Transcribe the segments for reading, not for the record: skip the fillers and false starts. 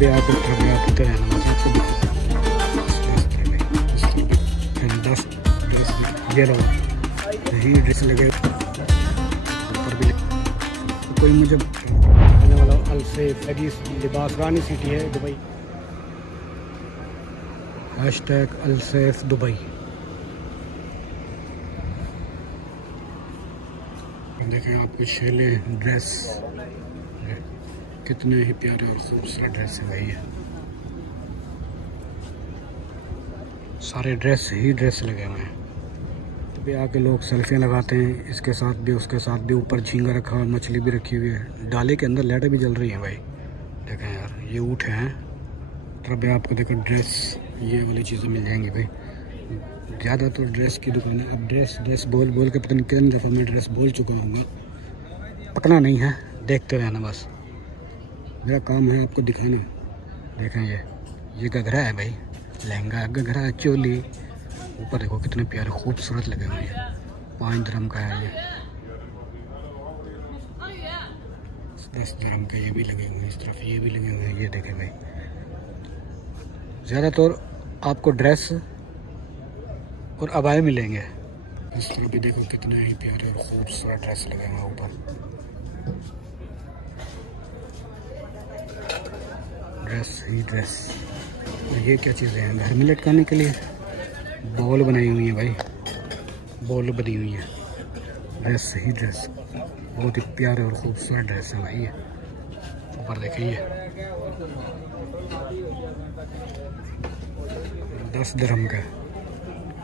भी आकर आते रहना बस आपको दस ड्रेस ये रहो यही ड्रेस लगे ऊपर भी कोई मुझे आने वाला अलसैफ लिबास रानी सिटी है दुबई #अलसैफ दुबई। देखें आपके शेले ड्रेस कितने ही प्यारे और खूबसूरत ड्रेस है भाई। सारे ड्रेस ही ड्रेस लगे हुए हैं। तभी आके लोग सेल्फियाँ लगाते हैं इसके साथ भी उसके साथ भी। ऊपर झींगा रखा है मछली भी रखी हुई है। डाले के अंदर लाइटें भी जल रही हैं भाई। देखें यार ये ऊँट हैं। तभी आपको देखो ड्रेस ये वाली चीज़ें मिल जाएंगी भाई। ज़्यादातर ड्रेस की दुकान है। अब ड्रेस बोल के पता नहीं कितनी दफ़ा मैं ड्रेस बोल चुका हूँ। पकना नहीं है देखते रहना बस। मेरा काम है आपको दिखाना। देखें ये घघरा है भाई। लहंगा घघरा चोली। ऊपर देखो कितने प्यारे खूबसूरत लगे हुए हैं। 5 दिरहम का है ये। 10 दिरहम का ये भी लगे हुए हैं। इस तरफ ये भी लगे हुए हैं। ये देखें भाई ज़्यादातर आपको ड्रेस और अबाए मिलेंगे। इस तरह भी देखो कितने ही प्यारे और खूबसूरत ड्रेस लगे हुए हैं ऊपर। ड्रेस ही ड्रेस। और ये क्या चीज़ें हैं घर में लटकाने के लिए बॉल बनाई हुई है भाई। बॉल बनी हुई है। ड्रेस ही ड्रेस बहुत ही प्यारे और खूबसूरत ड्रेस है भाई। ये ऊपर देखिए 10 दिरहम का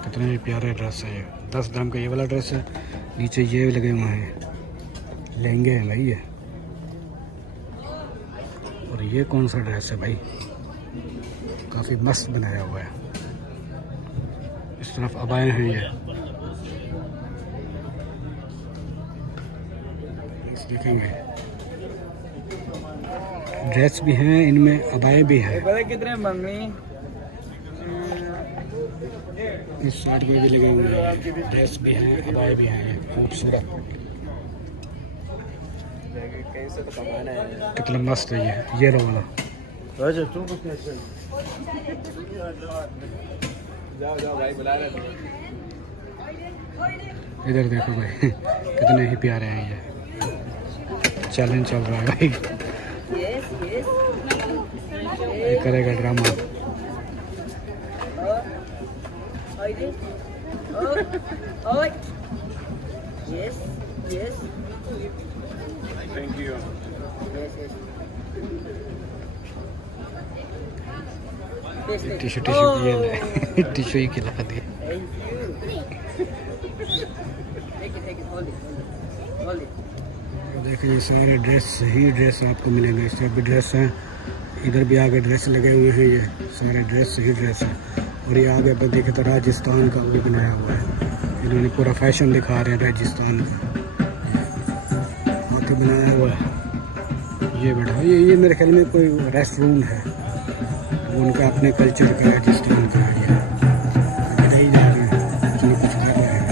कितने ही प्यारे ड्रेस है ये। 10 दिरहम का ये वाला ड्रेस है। नीचे ये लगे हुए हैं लहंगे हैं भाई ये। और ये कौन सा ड्रेस है भाई काफ़ी मस्त बनाया हुआ है। इस तरफ अबाएं हैं ये देखेंगे। ड्रेस भी हैं इनमें अबाएं भी हैं। कितने मंगनी इस साइड में भी लगे हुए हैं। ड्रेस भी हैं अबाएं भी हैं खूबसूरत। कितना मस्त है ये रो वाला। जाओ भाई बुला रहे थे। इधर देखो भाई कितने ही प्यारे हैं ये। चैलेंज चल रहा है भाई। ये करेगा ड्रामा। Thank you. टिश्यू ये टिश्यू ही खिला दिए। देखिए ये सारे ड्रेस ही ड्रेस आपको मिलेंगे। इस तरह भी ड्रेस हैं। इधर भी आगे ड्रेस लगे हुए हैं। ये सारे ड्रेस ही ड्रेस हैं। और ये आगे पर देखे तो राजस्थान का भी बनाया हुआ है। इन्होंने पूरा फैशन दिखा रहे हैं राजस्थान का आके बनाया हुआ है। ये बेटा ये मेरे ख्याल में कोई रेस्टोरेंट है। उनका अपने कल्चर का राजस्थान का है। नहीं जा रहे हैं कुछ न कुछ कर रहे हैं।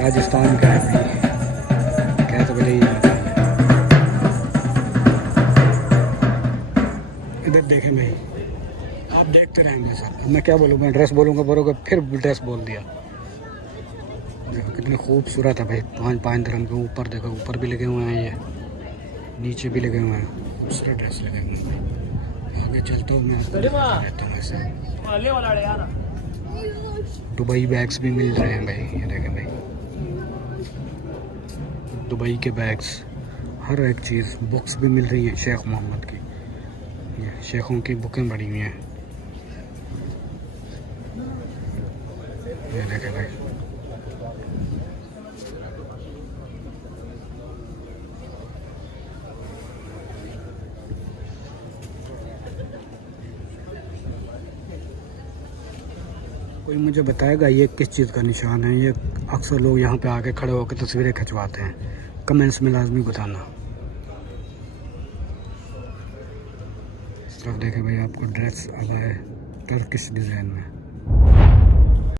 राजस्थान का है भाई। क्या तो भले ही जाता है। इधर देखें भाई आप देखते रहेंगे सर। मैं क्या बोलूँ मैं ड्रेस बोलूँगा बोलोगे फिर ड्रेस बोल दिया। देखो कितने खूबसूरत है भाई। 5 दिरहम के ऊपर देखो ऊपर भी लगे हुए हैं। ये नीचे भी लगे हुए हैं। खूबसूरत ड्रेस लगे हुए हैं भाई। आगे चलता हूँ मैं रहता हूँ ऐसे। दुबई बैग्स भी मिल रहे हैं भाई। ये देखें भाई दुबई के बैग्स हर एक चीज़। बुक्स भी मिल रही हैं शेख मोहम्मद की। ये शेखों की बुकें बड़ी हुई हैं। ये देखें भाई कोई मुझे बताएगा ये किस चीज़ का निशान है। ये अक्सर लोग यहाँ पे आके खड़े होकर तस्वीरें खिंचवाते हैं। कमेंट्स में लाजमी बताना। इस तरफ देखें भाई आपको ड्रेस आ रहा है टर्किश डिज़ाइन में।